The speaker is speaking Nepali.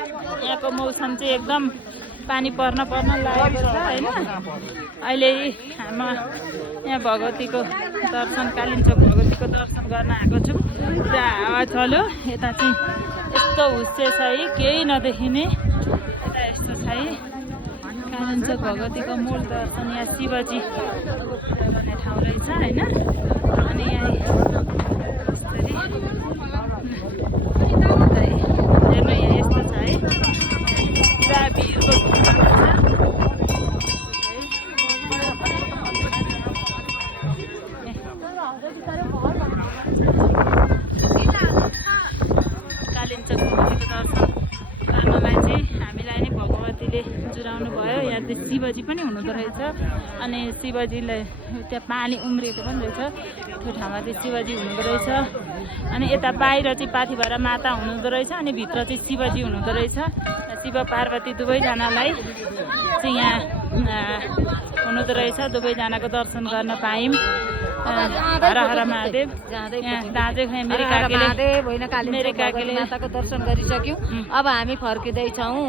यहाँको मौसम चाहिँ एकदम पानी पर्न लागेको छ हैन। अहिले हामी यहाँ भगवतीको दर्शन कालिम्पोङ भगवतीको दर्शन गर्न आएको छौँ। त्यहाँ हावा चल्यो, यता चाहिँ यस्तो हुच्चे छ है, केही नदेखिने। यता यस्तो छ है कालिम्पोङ भगवतीको मूल दर्शन। यहाँ शिवजी भन्ने ठाउँ रहेछ हैन। अनि यहाँ यसरी हेर्नु यहाँ यस्तो छ है, पुरा भिडको कालिम्पोङ भगवतीको दर्शन गर्नलाई चाहिँ हामीलाई नै भगवतीले जुराउनु भयो। यहाँ चाहिँ शिवजी पनि हुनुहुँदो रहेछ। अनि शिवजीलाई त्यहाँ पानी उम्रिएको पनि रहेछ, त्यो ठाउँमा चाहिँ शिवजी हुनुहुँदो रहेछ। अनि यता बाहिर चाहिँ पाथिभरा माता हुनुहुँदो रहेछ, अनि भित्र चाहिँ शिवजी हुनुहुँदो रहेछ। शिव पार्वती दुवैजनालाई चाहिँ यहाँ हुनुहुँदो रहेछ। दुवैजनाको दर्शन गर्न पायौँ। हर हर महादेव। यहाँ दाजु मेरी काकीले माताको दर्शन गरिसक्यौँ। अब हामी फर्किँदैछौँ।